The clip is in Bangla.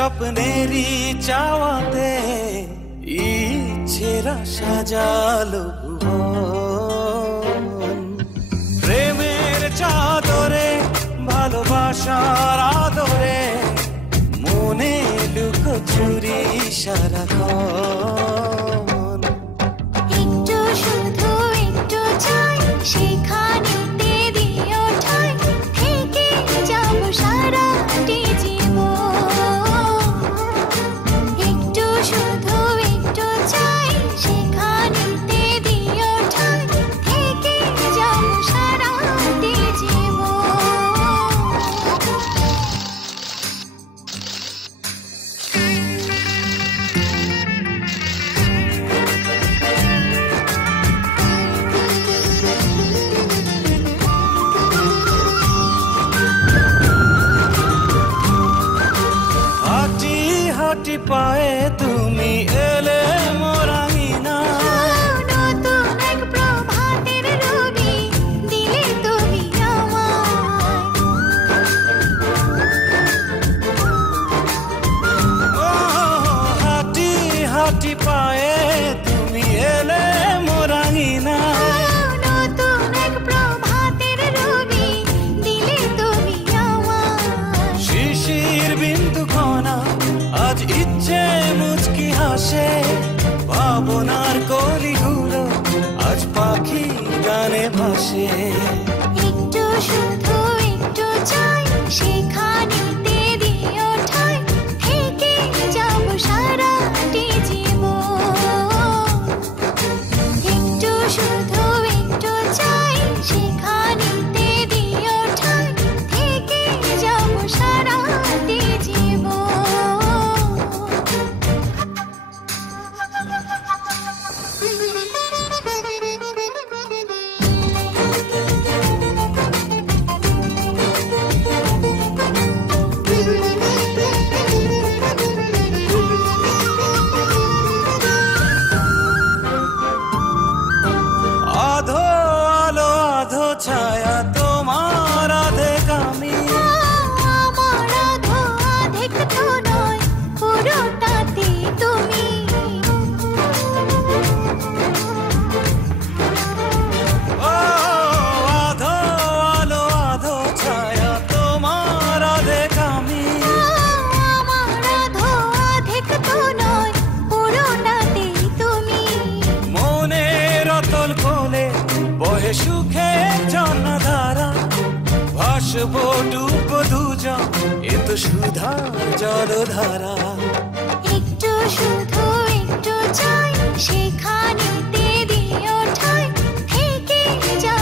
স্বপ্নেরই চাওয়াতে ইচ্ছেরা সাজালো ভুবন। প্রেমের চাদরে ভালোবাসার আদরে মনে লুকোচুরি সারাক্ষণ। একটু শুধু একটু চাই সেখানেতে দিও ঠাই, থেকে যাব সারাটি জীবন। একটু শুধু একটু চাই সেখানেতে দিও ঠাই, থেকে যাব সারাটি জীবন। হাঁটি হাঁটি পায়ে তুমি এলে মোরাঙিনা, নতুন এক প্রভাতের রবি দিলে তুমি আমায়। ও হাঁটি হাঁটি পায়ে তুমি এলে মোরাঙিনা। নতুন এক প্রভাতের রবি দিলে তুমি আমায়। শিশির বিন্দু কণা আজ ইচ্ছে মুচকি হাসে, ভাবনার কলিগুলো আজ পাখি গানে ভাসে। একটু শুধু একটু চাই সেখানেতে দিও ঠাই, থেকে যাব সারাটি জীবন। একটু শুধু একটু চাই সেখানেতে দিও ঠাই, থেকে যাব সারাটি আধো আলো আধো ছায়া তোমার আধেক আমি। আমার আধো আধেক তো নয়, পুরোটাতে তুমি। ও আধো আলো আধো ছায়া তোমার আধেক আমি। আমার আধো আধেক তো নয়, পুরোটাতে তুমি। মনের অতল কোলে বহে সুখের ঝর্ণাধারা, ভাসবো ডুববো দুজন এ তো সুধা জলধারা। একটু শুধু একটু চাই সেখানেতে দিও ঠাই, থেকে যাব